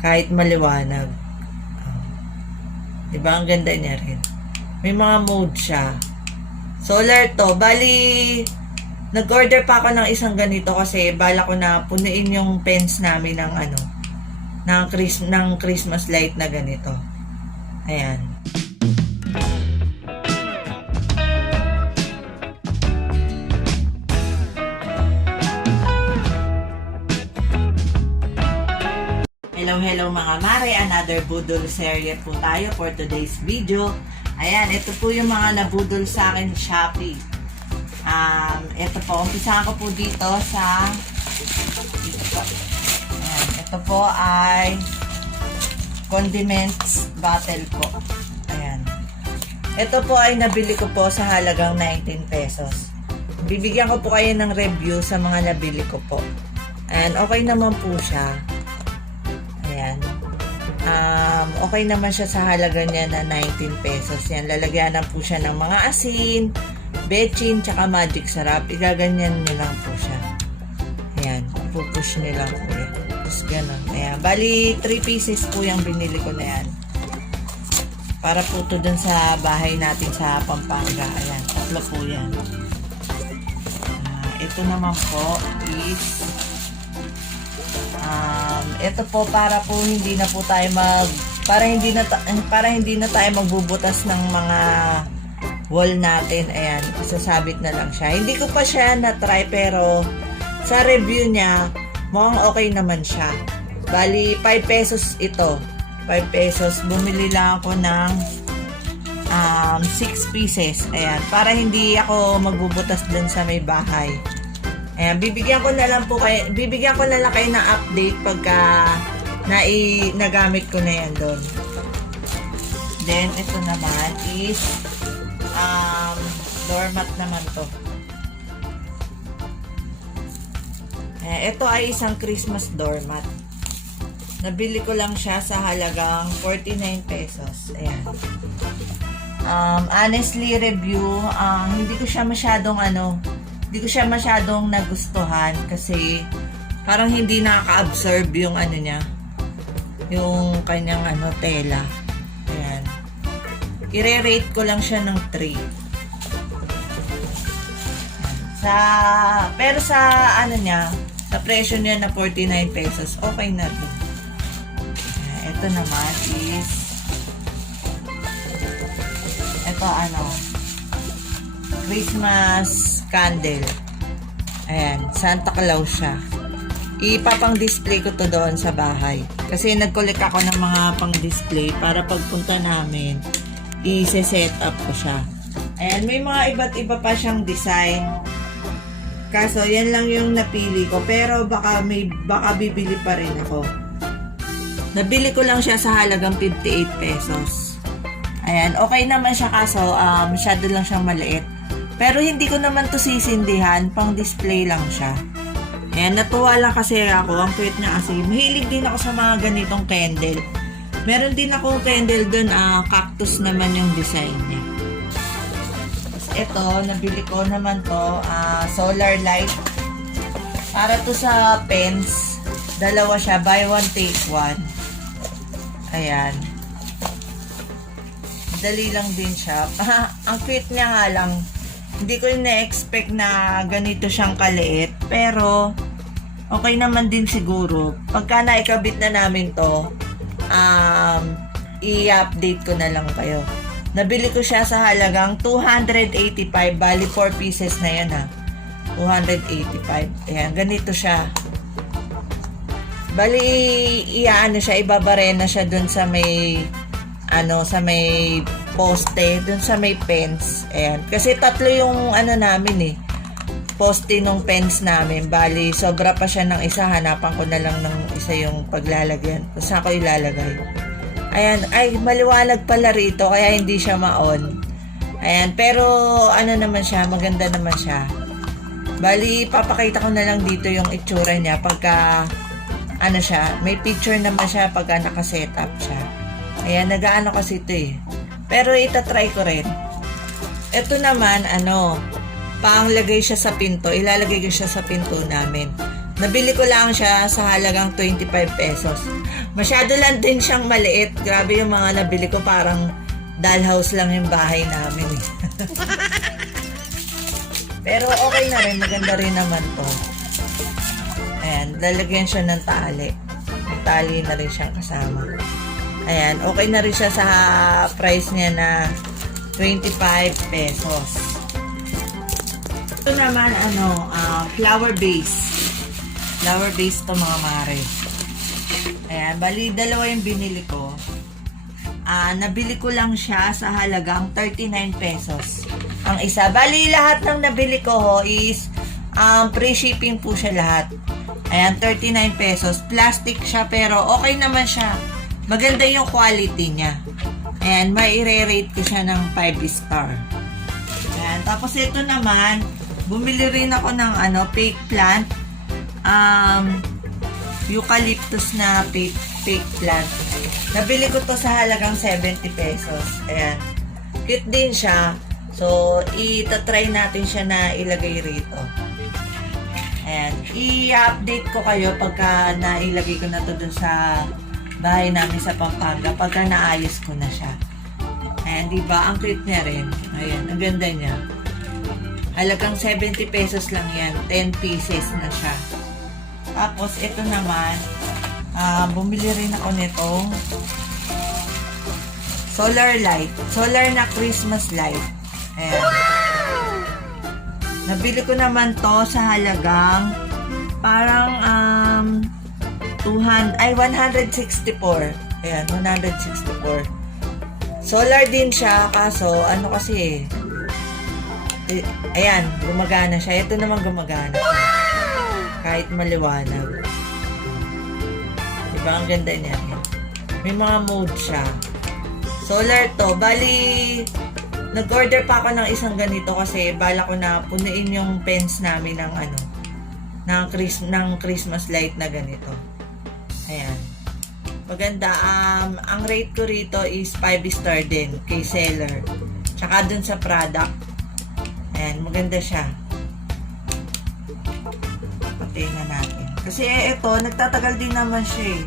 Kahit maliwanag. Diba? Ang ganda niya rin. May mga mode siya. Solar to. Bali, nag-order pa ako ng isang ganito kasi bala ko na punuin yung pens namin ng ng Christmas light na ganito. Ayan. Hello mga mare, another budol serye po tayo for today's video. Ayan, ito po yung mga nabudol sa akin Shopee. Ito po, umpisahan ko po dito sa ayan, ito po ay condiments bottle po. Ayan. Ito po ay nabili ko po sa halagang 19 pesos. Bibigyan ko po kayo ng review sa mga nabili ko po. And okay naman po siya. Ayan. Okay naman siya sa halaga niya na 19 pesos. Yan, lalagyanan po siya ng mga asin, bechin, tsaka magic sarap. Igaganyan nyo lang po siya. Ayan, pupush nyo lang po yan. Tapos ganun. Ayan, bali 3 pieces po yung binili ko na yan. Para po ito dun sa bahay natin sa Pampanga. Ayan, 3 po yan. Ito naman po is ito po para po hindi na po tayo para hindi na tayo magbubutas ng mga wall natin. Ayan, isasabit na lang siya. Hindi ko pa siya na-try pero sa review niya mukhang okay naman siya. Bali 5 pesos ito. 5 pesos. Bumili lang ako ng 6 pieces. Ayan, para hindi ako magbubutas dun sa may bahay. Ayan, bibigyan ko na lang kayo ng update pagka nagamit ko na yan doon. Then, ito naman is doormat naman to. Ayan, ito ay isang Christmas doormat. Nabili ko lang siya sa halagang 49 pesos. Ayan. Honestly, review, hindi ko siya masyadong nagustuhan kasi parang hindi nakaka-absorb yung niya, yung kanyang tela. Ayan. I-rate ko lang siya ng 3. Pero sa niya, sa presyo niya na 49 pesos, okay na din. Ito naman is Christmas candle. Ayan, Santa Claus siya. Ipapang-display ko to doon sa bahay. Kasi nag-collect ako ng mga pang-display para pagpunta namin, i-set up ko siya. Ayan, may mga iba't iba pa siyang design. Kaso, yan lang yung napili ko. Pero baka bibili pa rin ako. Nabili ko lang siya sa halagang 58 pesos. Ayan, okay naman siya kaso, masyado lang siyang maliit. Pero hindi ko naman to sisindihan, pang display lang siya. Ayan, natuwa lang kasi ako, ang cute niya kasi. Mahilig din ako sa mga ganitong candle. Meron din ako candle dun, cactus naman yung design niya. Tapos ito, nabili ko naman to, solar light. Para to sa pens, dalawa siya, buy one take one. Ayan. Dali lang din siya. Ang cute niya nga lang. Hindi ko na-expect na ganito siyang kaliit. Pero, okay naman din siguro. Pagka naikabit na namin to, i-update ko na lang kayo. Nabili ko siya sa halagang 285. Bali, 4 pieces na yan 285. Ayan, ganito siya. Bali, ibabarena siya dun sa may sa may poste, dun sa may pens. Ayan. Kasi 3 yung namin poste nung pens namin. Bali, sobra pa siya ng isa. Hanapan ko na lang ng isa yung paglalagyan. Tapos ako ilalagay. Ayan. Ay, maliwanag pala rito. Kaya hindi siya ma-on. Ayan. Pero, naman siya. Maganda naman siya. Bali, papakita ko na lang dito yung itsura niya. Pagka, siya. May picture naman siya pagka nakaset up siya. Ayan, nag-aano kasi ito Pero itatry ko rin. Ito naman, panglagay siya sa pinto. Ilalagay ko siya sa pinto namin. Nabili ko lang siya sa halagang 25 pesos. Masyado lang din siyang maliit. Grabe yung mga nabili ko, parang dollhouse lang yung bahay namin eh. Pero okay na rin, maganda rin naman to. Ayan, lalagyan siya ng tali. May tali na rin siyang kasama. Ayan, okay na rin siya sa price niya na 25 pesos. Ito naman, flower base. Flower base to mga mare. Ayan, bali dalawa yung binili ko. Nabili ko lang siya sa halagang 39 pesos. Ang isa. Bali lahat ng nabili ko ho is free shipping po siya lahat. Ayan, 39 pesos. Plastic siya pero okay naman siya. Maganda yung quality niya. Ayan, mai-rate ko siya ng 5 star. Ayan, tapos ito naman, bumili rin ako ng fake plant. Eucalyptus na fake plant. Nabili ko to sa halagang 70 pesos. Ayan. Cute din siya. So, itatry natin siya na ilagay rito. Ayan. I-update ko kayo pagka nailagay ko na to dun sa bahay namin sa Pampanga. Pagka naayos ko na siya. Ayan, diba? Ang cute niya rin. Ayan, ang ganda niya. Halagang 70 pesos lang yan. 10 pieces na siya. Tapos, ito naman, bumili rin ako nitong solar light. Solar na Christmas light. Ayan. Nabili ko naman to sa halagang parang 164. Ayan, 164. Solar din siya, kaso kasi ayan, gumagana siya. Ito naman gumagana siya. Kahit maliwanag. Diba? Ang ganda niya. May mga mode siya. Solar to. Bali, nag-order pa ako ng isang ganito kasi bala ko na punuin yung pens namin ng Christmas light na ganito. Ayan. Maganda. Ang rate ko rito is 5 star din kay seller. Tsaka dun sa product. Ayan. Maganda siya. Tingnan natin. Kasi ito, nagtatagal din naman siya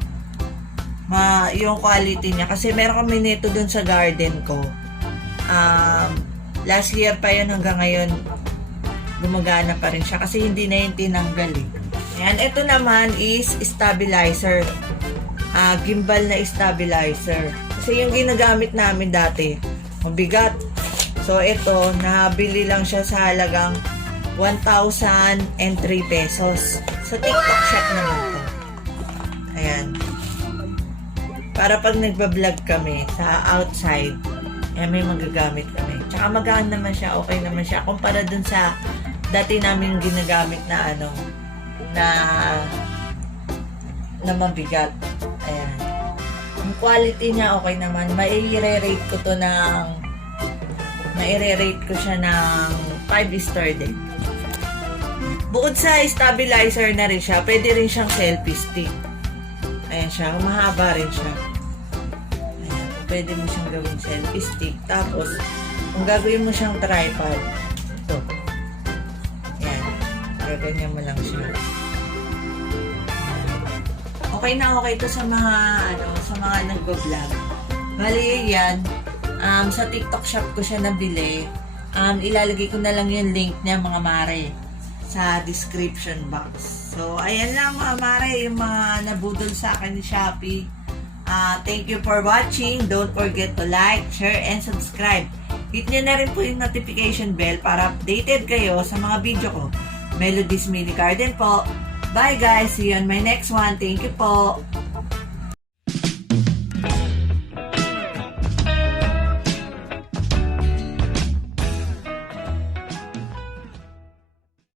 yung quality niya. Kasi meron kami nito dun sa garden ko. Last year pa yun hanggang ngayon gumagana pa rin siya. Kasi hindi na yung tinanggal eh. Ayan, ito naman is stabilizer. Gimbal na stabilizer. Kasi yung ginagamit namin dati, mabigat. So ito, nabili lang siya sa halagang 1,003 pesos. Sa TikTok shop naman to. Ayan. Para pag nagbablog kami sa outside, may magagamit kami. Tsaka magaan naman siya, okay naman siya. Kumpara dun sa dati namin ginagamit na na mabigat. Ayan. Yung quality niya okay naman. Mai-rate ko siya ng 5 star din. Bukod sa stabilizer na rin siya, pwede rin siyang selfie stick. Ayan siya, mahaba rin siya. Ayan, pwede mo siyang gawin selfie stick. Tapos, kung gagawin mo siyang tripod, ito. Ayan, gaganyan mo lang siya. Okay na okay to sa mga nagbo-vlog. Bali yan, sa TikTok shop ko siya nabili. Ilalagay ko na lang yung link niya mga mare sa description box. So, ayan lang mga mare, yung mga nabudol sa akin ni Shopee. Thank you for watching. Don't forget to like, share, and subscribe. Hit nyo na rin po yung notification bell para updated kayo sa mga video ko. Melody's Mini Garden po. Bye guys! See you on my next one. Thank you po!